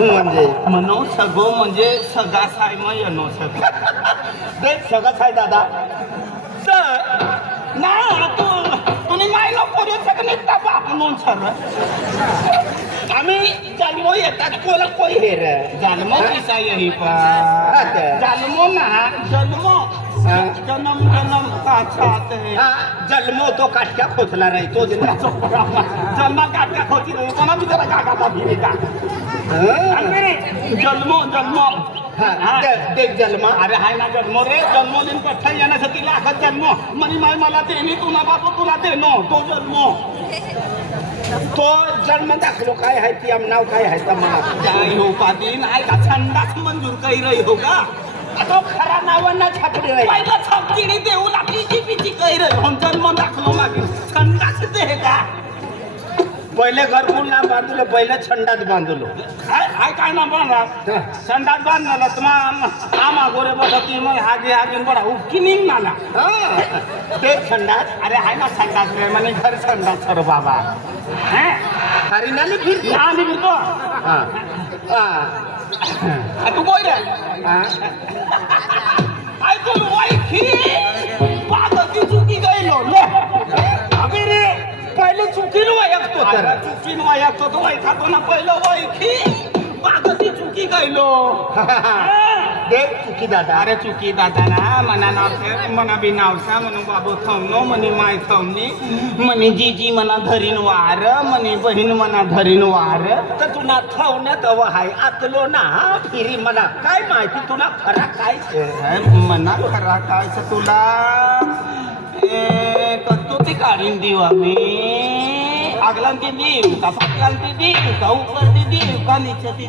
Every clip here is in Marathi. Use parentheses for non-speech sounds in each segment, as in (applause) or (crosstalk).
म्हणजे. म्हणून सगो म्हणजे सगा साय मग येणो सगो देख सगळं आहे दादा. तर ना तू तुम्ही मायनो पोरी सगळे बाप म्हणून सर. आम्ही जन्मो येतात कोला कोई हे रे? जन्म किसा हा पर ते. जन्मो ना जन्मो. हा. जन्म जन्म का चाहते हैं जन्मो तो काटक्या खोचला नाही तो दिला. जन्मा काटका खोची रे कोणा बी त्याला काका भिरे का? जन्मो जन्मो. देख जन्म. अरे हाय ना जन्मो रे. जन्मोदिन पठ्ठा येण्यासाठी लाखत जन्म. म्हणे माय मला देणी तुला बापू तुला देनो तो जन्मो. तो जन्म दाखलो काय आहे ती नाव काय आहे तर मला काय हो पाटील? आहे का संडास मंजूर काही रही हो का? तो खरा नावांना छापडी नाही पहिला छापचिडी देऊ लागली जी पिची काही रही हो जन्म दाखलो मागे. संडास दे का? पहिले घरकुल ना बांधलो पहिले छंडात बांधलो. काय काय काय ना बांधा संडास बांधला तुम्हाला आमा गोरे बसती मग हागे हागे बडा उकी निघ नाला ते छंडात? अरे आहे ना संडास रे म्हणे घर संडास सर बाबा. हैं? हरिणाने फिर ना आम्ही फिरतो हा हा आ, तू कोण रे हा ऐकून वाईखी पागती चुकी गयलो ले अबे रे पहिले चुकीन वायकतो तर चुकीन वायकतो तो वायखातो ना पहिलं वाईखी पागती चुकी गयलो देख चुकी दादा. अरे चुकी दादा ना मना नाव मना बी नावसा म्हणून बाबू थवनो म्हणे माय थवनी म्हणे जीजी मना धरीन वार म्हणे बहीण मना धरीन वार. तर तुला ठेवण्यात तव हाय आतलो ना फिरी मला काय माहिती तुला खरा काय मना खरा काय तुला? ए, कतो ती काढीन देऊ आम्ही. आगलांती देऊ का देऊ का उपरती देऊ का निचती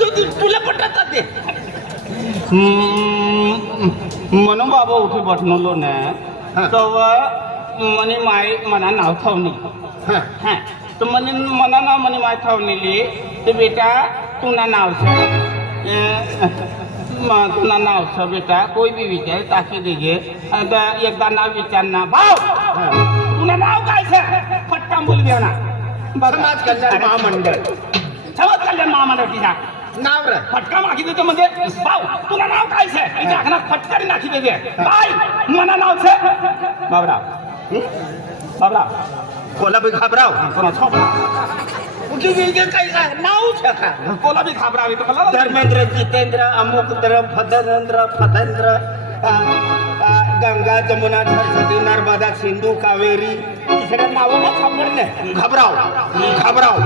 तू- तुला पटत ते म्हणून बाबा उठी बटनलो ना हा. तर म्हणे माय मना नाव थावणी. हा. तर म्हणे मना नाव म्हणे माय थावणीली. तर बेटा तुना नाव तुना नाव छ बेटा. कोई भी विचार ताकी देगे. आता एकदा नाव विचार ना भाऊ तुना नाव काय छ फटका बोल द्या ना समाज कल्याण महामंडळ. समाज कल्याण महामंडळ तिचा नाव र. फटका मागी देतो म्हणजे भाऊ तुला नाव काय छे तिच्या हाकनात फटकारी नाखी देते बाय मना नाव छे बाबराव. बाबराव. कोला बी घाबराव कोणा काय काय नाव छे का कोला बी घाबरावी तर मला. धर्मेंद्र जितेंद्र फदरेंद्र फतेंद्र. आ, गंगा जमुना सरस्वती नर्मदा सिंधू कावेरी तिसऱ्या नावाला सापडले घाबराव घाबराव.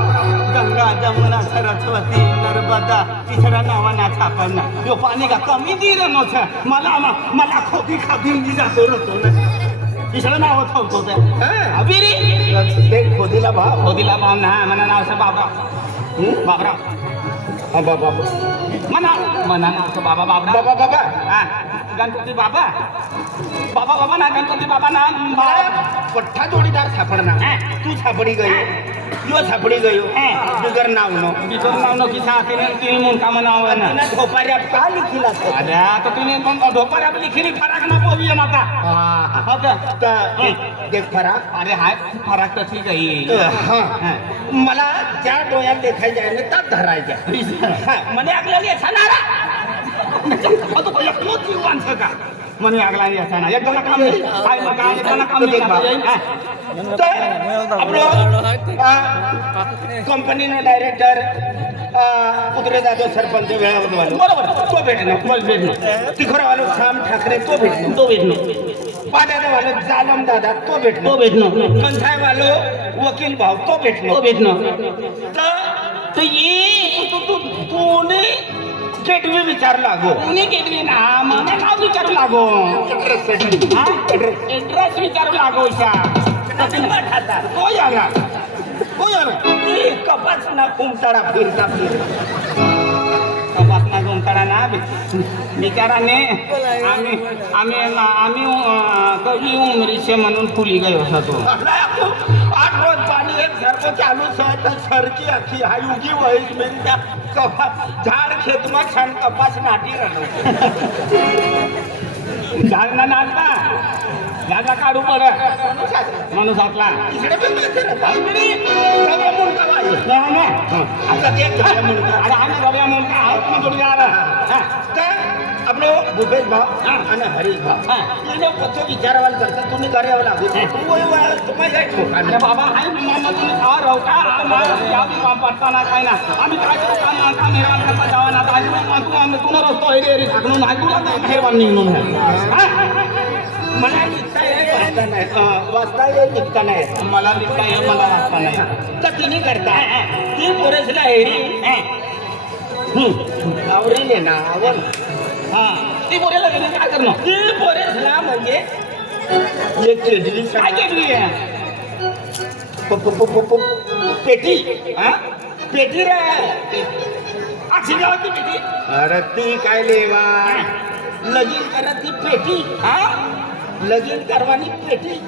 गंगा जमुना सरस्वती नर्मदा तिसऱ्या नावाना छापना यो पाणी का कमी दिर नव्हतं मला म- मला खोदी खादी मी जातो रतो तिसरं नाव ठेवतो खोदीला भाव. खोदीला भाव ना मना नाव बाबराव? बाबराव. हा, बाबा मना मना नाव बाबा बाबराव बाबा बाबा हा, गणपती बाबा बाबा बाबा ना गणपती बाबा ना बा- पठ्ठा जोडीदार सापडणार हा. तू सापडी गयो यो सापडी गयो हा. बिगर नाव नो बिगर नाव नो किसा तिने तिने मुन कामा नाव आहे ना तिनं झोपाऱ्यात का लिखिला तो? अरे आता तिने पण ढोपर आपली खिरी फराक ना पोवी आता हा, हा. हो का? तर देख- देख फरा अरे हाय फराक तर ठीक आहे हा. हा. मला ज्या डोळ्यात देखायच्या आहे ना त्यात धरायच्या हा. म्हणे आपल्याला याचा नारा तो पहिला तोच जीव माणसं का म्हणे लागला याचा ना एकदा काम नाही. काय मग काय एकदा काम नाही करता येईल. हा. तर आपलं कंपनीनं डायरेक्टर कुत्रे जाधव सरपंच वेळावर बरोबर तो भेटणं तो भेटणं तिखोरावालो श्याम ठाकरे तो भेटलो तो भेटणं पाण्यावालो जालम दादा तो भेटलो तो भेटणं कंथायवालो वकील तो तो तर ये. तू तू तूने केटवी विचार लागो. कोणी केली ना मला नाव विचारू लागो? हा? एड्रेस विचारू लागो इशा तो याला तो याला कपाच ना कुमटाळा फिरता फिर तपासना गुंतडा ना बिचाराने आम्ही आम्ही आम्ही कवी उमरीचे म्हणून फुली गयो होतो आठ एक सरको चालू आहे तर सरकी अख्खी हाय उगी त्या कपास झाड खेतमा छान कपास नाटी राहतो झाडना नाचता झाडला काढू पड माणूस आपला. इकडे पण. आता ते का? अरे आम्ही म्हणून काय आहोत ना जोडीदार. हा. आपलं भूपेश भाव हा. आणि हरीश भाव हा. तिने पत्र विचारावाला करतात तुम्ही कार्यावर लागू. तू वय वय तुम्हाला काय ठोका अरे बाबा हाय मामा तुम्ही खावा राहू का? बी काम पडताना काय ना? आम्ही काय करू? काम आता करता जावा ना? आजी मग आम्ही तुला रस्तो आहे रे झाकणून नाही तुला मेहरबान निघून मला लिहिता येत नाही. वाचता येत लिखता नाही. मला लिहिता ये मला वाचता नाही. तर तिने करता. ती पोरेसला हेरी. आवरेल ना हा. ती बोलायला गेली काय करणार. ती पोरेसला म्हणजे एक काय केली आहे? प- प- प- प- प- पेटी. हा? पेटी रे. अक्षी गावाची किती अरे ती काय लेवा? लगीन करा ती पेटी. हा? लगीन करवानी पेटी.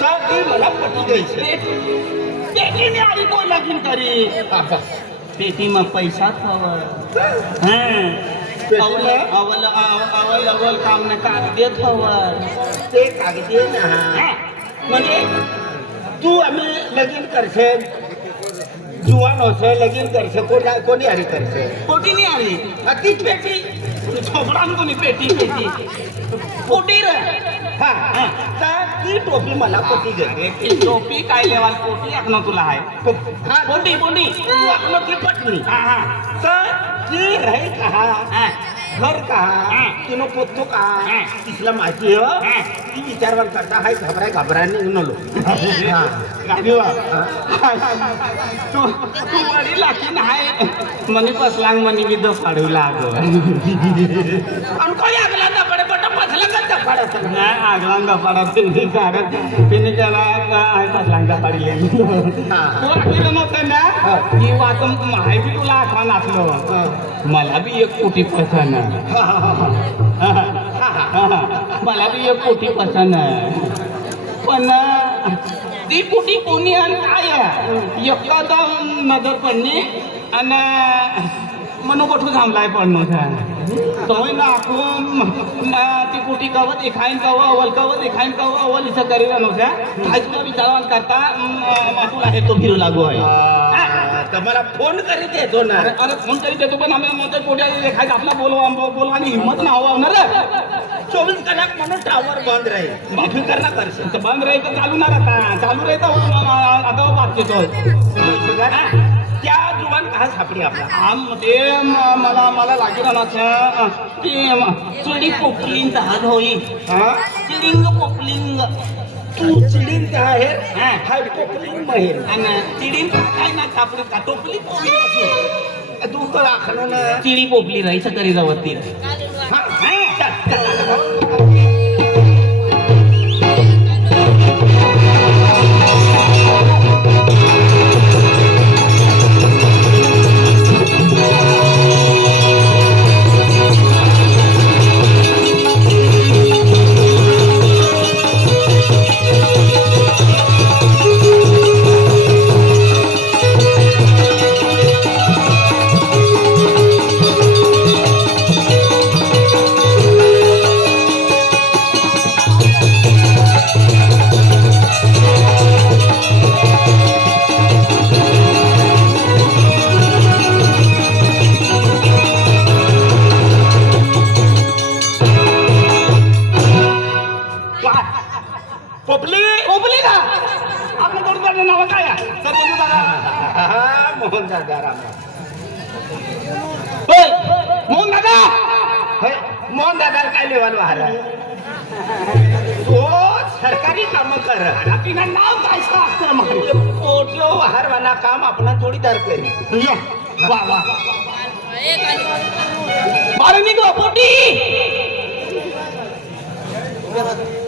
तर ती मला पटी. द्यायची पेटीने तो लगीन करी पेटी मग पैसाच हवं अवल अवल अवल अवल काम ने कागदेत हवं ते कागदी ना. म्हणजे तू आम्ही लगीन करशे जुवान होशे लगीन करशे कोणी कोणी हरी करशे पोटी नाही आली? हा, तीच पेटी. छोपडा तुम्ही पेटी पेटी पोटी रे? हा. तर ती टोपी मला पटी घे ती टोपी काय लेवाल? पोटी आखणं तुला आहे हा. पोटी पोटी आपलं ती पटली हा हा. तर ती हा. घर. तिनं हा. का तिथलं माहिती हा. ती विचारवान करता हाय घबराय. तू तू मनी पसलांग मनी विद फाडू लागो आणि (laughs) कोणी आगला ना पडे पट पसला का पडत नाही आगलांगा पाडा तिने सारत तिने त्याला आहे. तू नव्हतं ना की वाच माहिती तुला आठवण नाचलो मला बी एक कोटी पसंत मला बी एक कोटी पसंत आहे. पण ती कुटी कोणी आणि काय एकदा एखादा नजर पडणे आणि मनोबठू थांबलाय पडणं तोय ना आपण ती कुटी कवत एखाईन कव अवल कवत एखाईन कव अवल इथं करी नव्हत्या काय तुला विचारावा करता म, तुला हे तो फिरू लागू आहे. हा, तर मला फोन करीत येतो ना. अरे फोन करी देतो पण आम्ही म्हणतो पोट्या एखाद आपला बोलवा बोलवा आणि हिंमत ना हवा होणार. चोवीस कलाक म्हणून टावर बंद राहील. माफी करणं करशील. तर बंद राहील तर चालू ना आता. चालू राहील आता बात येतो जुवान का सापडी आपला? आम ते म- मला मला लागेल ना की चिडी पोकलिंग हात होई. हा? चिडिंग पोकलिंग तू चिडीन का आहे? हा. कोकणी महेर आणि चिडिंग काय ना कापडी का? टोपली. तू तर आखलं ना. चिडी पोपली राहायचं तरी जावं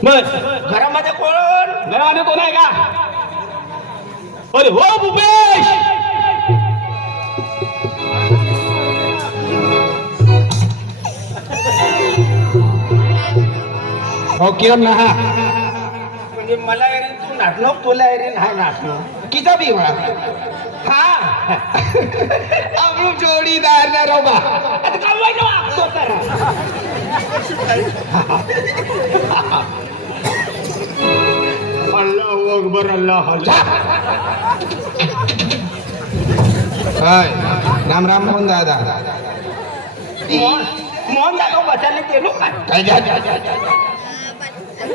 बस घरामध्ये कोण घरामध्ये कोण आहे का? अरे हो भूपेश! हो, किरण ना. म्हणजे मला आहे तू नाटलो तुला आहे रे नाही नाटलो किता बी म्हणा हा. अमरू जोडीदार ना रोबा. आता (laughs) अल्लाह अकबर अल्लाह हाय राम राम मोहन दादा मोहन मोहन दादा बसायला गेलो काय काय घ्या घ्या, घ्या, घ्या.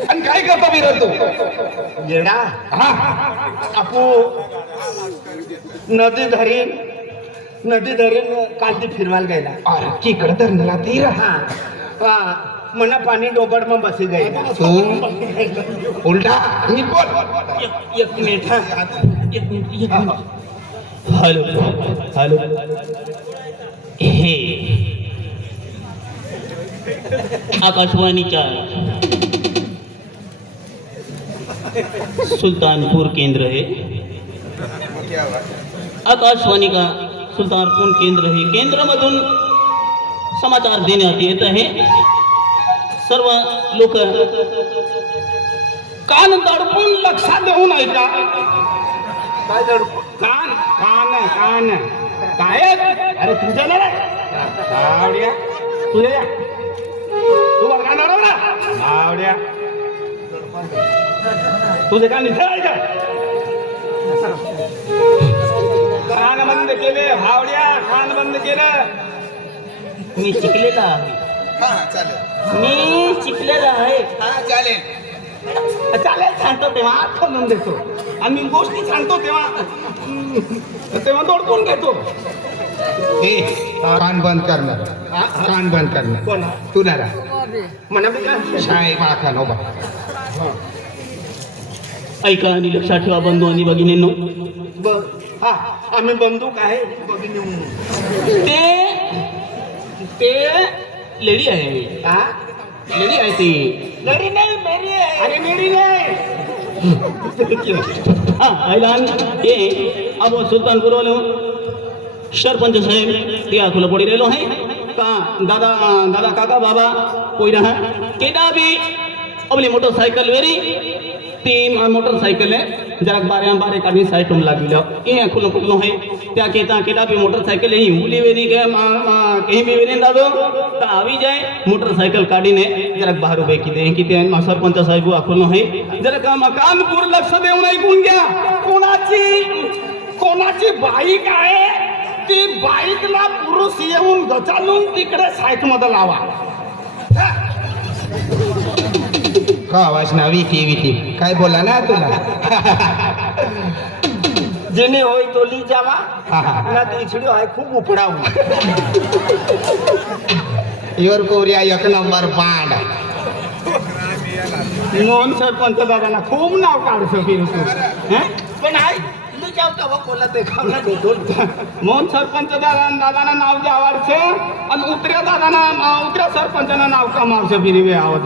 आणि काय करतो विरोध तू येडा हा आपू नदी धरीन नदी धरीन कालती फिरवायला गेला अरे किकडे धरणाला ती हा हा मना पाणी डोबड मग बसी गई तू उलटा नीट बोल एक एक मिनिट हा एक मिनिट एक मिनिट हॅलो हॅलो हे आकाशवाणीच्या सुल्तानपुर केंद्र है आकाशवाणी का सुल्तानपुर केंद्र है केंद्रामधून समाचार देण्यात येत आहे सर्व लोक कान दडपून लक्षात देऊन ऐका. काय जड कान कान कान. काय अरे तुझ्या ना आवड्या तुझ्या. तू बघा ना रे ना? आवड्या तुझे कान इथे आहे का? कान बंद केले भावड्या कान बंद केलं. मी शिकलेला आहे मी शिकलेला आहे. चालेल. सांगतो तेव्हा. आठवण देतो. आणि मी गोष्टी सांगतो तेव्हा. तेव्हा दडपून घेतो. ए कान बंद करणार. कान बंद करणार. कोणा? तुला रा म्हणा बी काय आखा ऐका आणि लक्षात ठेवा बंधू आणि भगिनींनो. बर हा आम्ही बंदूक आहे. म्हणून. ते ते लेडी आहे हा लेडी आहे ती लढी नाही मेरी आहे अरे लेडी नाही हा ऐलान हे अब सुलतानपूर वालो सरपंच साहेब ते आखोला पड़ी रहेलो है का दादा दादा काका बाबा कोई रहा केदा भी अपनी मोटरसाइकिल वेरी तीन मोटरसाइकिल है जरा बारे बारे काढणी साईड टूम लागलो. ये खुलो खुलो है त्या केता केदा भी मोटरसाइकिल है उली वेरी के मा, मा, कहीं भी वेरी दादो. ता आवी जाए मोटरसाइकिल काढीने जरा बाहेर उभे किती किती मा सरपंच साहेब आखोलो है जरा का मकानपूर लक्ष देऊन ऐकून घ्या. कोणाची कोणाची बाईक आहे? ती बाईकला पुरुष येऊन गचालून तिकडे साईटमध्ये लावा आवाज ना विटी विटी काय बोला ना तुला? जेणे होय तो ली जावा. ना ती इचडी आहे खूप उपडाव युअर कोरिया एक नंबर बांड मोहन सरपंच दादांना खूप नाव काढतो फिरू तू? पण आहे मोहन सरपंच दादा दादाना नाव द्यावारचे आणि उतऱ्या दादाना उतऱ्या सरपंचाना नाव कमावचं फिरी आवत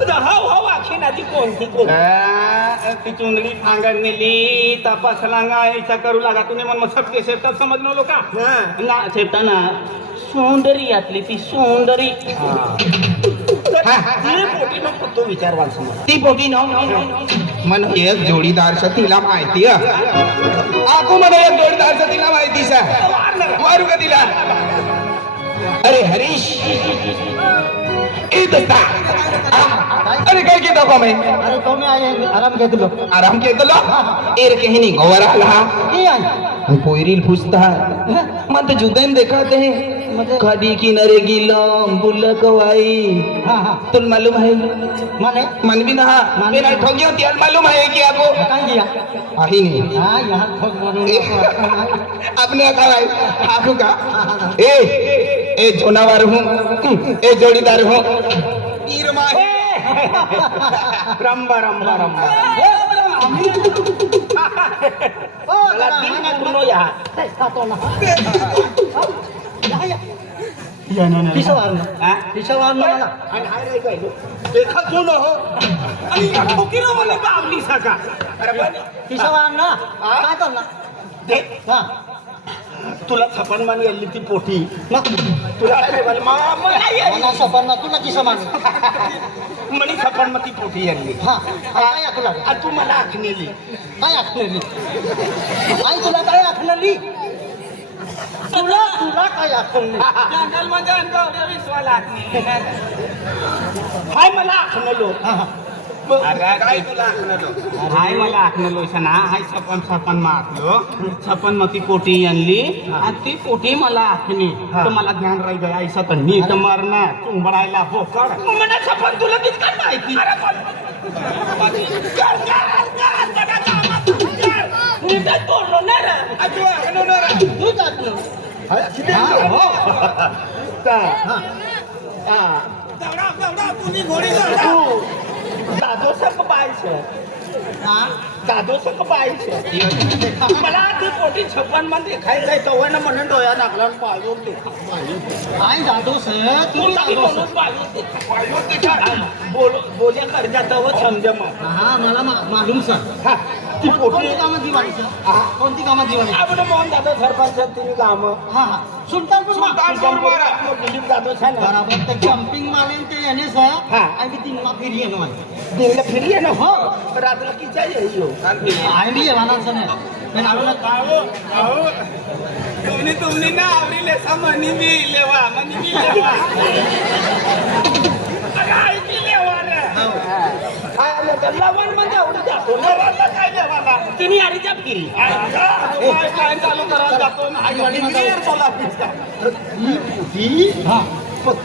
हाव हाव आखी नाची कोणती ती चुंदडी नेली तपास लांगा याचा करू लागा तुम्ही मग सबके शेतात समजलो लोका. हा. ना शेताना सोंदरी यातली ती सोंदरी. तिने पोटी नको तो ती मन एक जोडीदार तिला माहिती आको मला एक जोडीदार तिला माहिती सा. मारू का तिला? अरे हरीश. ए दत्ता अरे काय का मैं अरे तो मैं आए आराम के दिलो आराम केतो एर कहीं गोवर आला ये आई पोयरील फुसता मग ते जुदैन देखाते हैं। कधी किनारे गिलम बुलक वाई। हाँ हाँ। तुल मालूम है? माने? मन भी ना। मेरा ठोगियो त्याल मालूम है कि आपको? कहाँ गया आही नहीं। हाँ यहाँ ठोक मारूँगा आपने कहा? है आपको का ए ए जोनावार हूँ ए जोड़ीदार हूँ ईरमा है रंबा रंबा रंबा ओ मला जरा तीन हाँ, पूर्ण या ते खातो ना या ना, ना, ना. पिसवार ना हा? पिसवार ना मला आणि हाय रे गायलो देखातो ना हो आणि या ठोकीनं मला बावली सका अरे पण किशोर ना काय करणार दे हा तुला छपन मान गेली ती पोटी. मग तुला मला ना मान म्हणी मग ती पोटी हा हा, काय आखू लागला? आणि तू मला आखणेली. काय आखलेली आई तुला काय आखलेली तुला तुला काय आखलेली जंगलमध्ये अंगावर विश्वाला हाय मला आखणलो. काय तुला आखणलो हाय मला आखलं सना हाय छपन छपन मा आखलो छपन मग ती पोटी आणली आणि ती पोटी मला आखली तर मला ध्यान राही गया ऐसा तर मी तर मरणार चुंबडायला बोकड मला छपन तुला किती माहिती हा, हो. हा हा. तुम्ही घोडी दादो संग पाहायचं हा दादो संग पाहायचं मला ती पोटी छप्पनमध्ये खायचंय तवय ना म्हणून डोळ्या लागला आणि पायो ते. काय जातो सर तू तुला बी जातो म्हणून पायो ते. पायो ते काय? बोल बोल्या कर्जा तव समजम हा मला मा- मालूम सर हा ती पोटी कोणती कामं दिवाळी? सर कोणती कामं दिवाळी? आपण मोहन दादा सरपंच तिने काम. हा हा. सुलतानपूर मा- दिलीप जाधव छान बराबर. ते जम्पिंग मारेन ते येणे सर हा. आणि ती मला फिरी येणं आहे. दिल्ली फिरी ना हो. रात्र किच्या येईल आहे मी येणार सर नाही. पण आम्हाला तुमनी तुमनी ना आवरीले सा मनी बी लेवा मनी बी लेवा आई बी लेवा. काय लवण म्हणजे? तिने फिरी. काय काय चालू करायला जातो? ही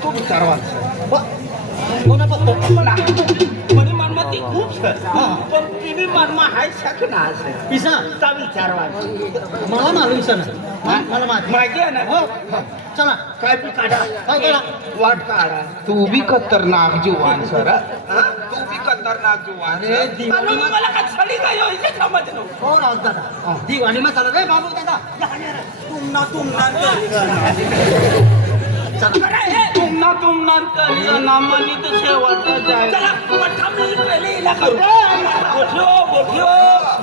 विचारवा कोणा पत्त सर हा. पण तिने मनमा हाय शकना असं पिसा ता विचारवा मला मालूम सर हा, मला माहिती. माहिती ना? हो हो. चला. काय बी काढा. काय करा वाट काढा. तू बी खतरनाक जुवान सर. तू बी खतरनाक जुवान अरे दिवाळी. मला मला काय छडी काय होईल समज नको हो राज दादा. दिवाळी मा चला रे बाबू दादा. तुमना तुमना तुमना करी ना मनी तर शेवटचा जाय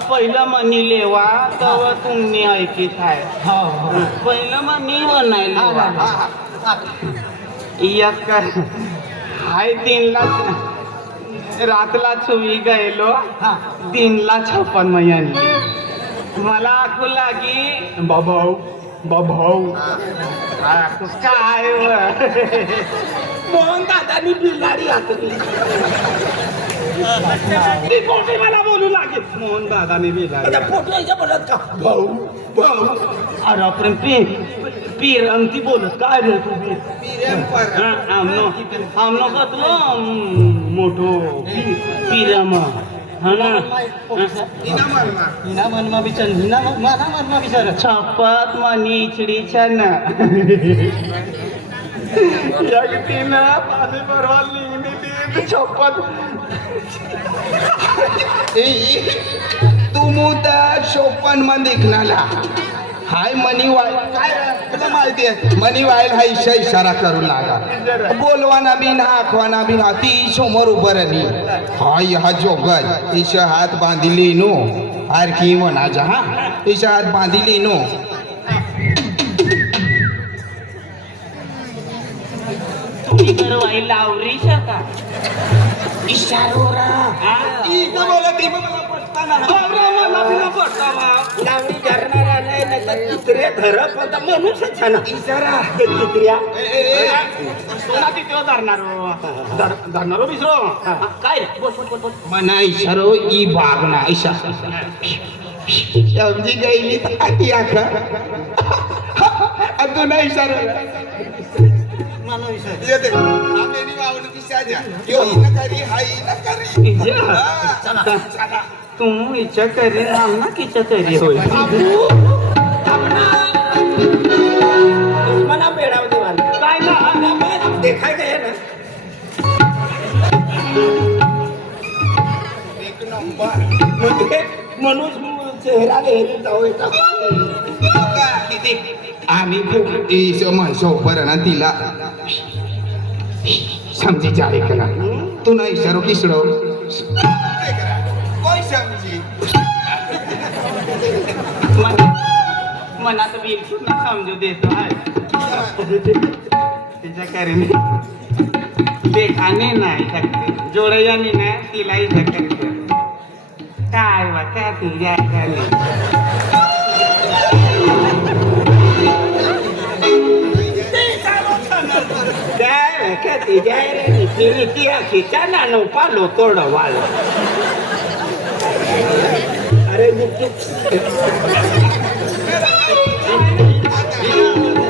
पहिलं मनी लेवा तव तुम्ही ऐकित आहे. हो हो. पहिलं मनी म्हणायला हा. एक हाय तीनलाच रातला चुवी गेलो तीनला छप्पन मै आणली मला आखू लागी बाबाऊ बाबाऊ काय व? मोहन दादानी बिलाडी हातली ती पोटी मला बोलू लागेल. मोहन दादाने बी त्या फोटो याच्या बोलत का? भाऊ भाऊ. अरे प्रेम पी पीर अंगठी बोलत काय रे तू बी? हा, आमनो आमनो कतलो मोठो पीरम हा. ना हिना मनमा विचार हिना माझा मनमा विचार छापात मानी इचडीच्या ना जगतीनं पाणी परवा लिहिली छप्पत तू मुदा शोपन मन देखनाला हाय मनी वाईल काय? रे? तुला माहिती आहे मनी वाईल हा इशा इशारा करू लागा. बोलवाना बिन आखवाना बिन ती समोर उभं राहिली हाय हा जोगर ईशा हात बांधिली नो. आर की म्हणा जा हा ईशा हात बांधिली नो. लावरी शका इशारोरा. इथं लावणी धरणारा नाही नाही तर तिसऱ्या धरत होता मनुष्य छान इशारा ते तिसऱ्या धरणारो विसरो काय रे बोल बोल बोल बोल मना इशारो ई बागना इशा समजी गेली ती आखा अजून इशारा मला विचार येते आम्ही वावण पिसाजा यो इन करी हाय इन करी इजा तू इच्छा करी राम ना किच्या तरी होय मला मेळाव देवाला. काय ना देखाय काय ना म्हणजे मनुष्य चेहरा लेहरी जाऊ येतात आम्ही इस म्हणसो बरं ना तिला. समजी जाय करा तू ना इशारो किसडो मनात बिलकुल ना समजू देतो आहे तिच्या करणे लेखाने नाही शकते. जोडयाने नाही तिलाही करते काय वा काय तुझ्या घरी काय काय तिच्या रे नो पालो तोड वाल. अरे गुपचूप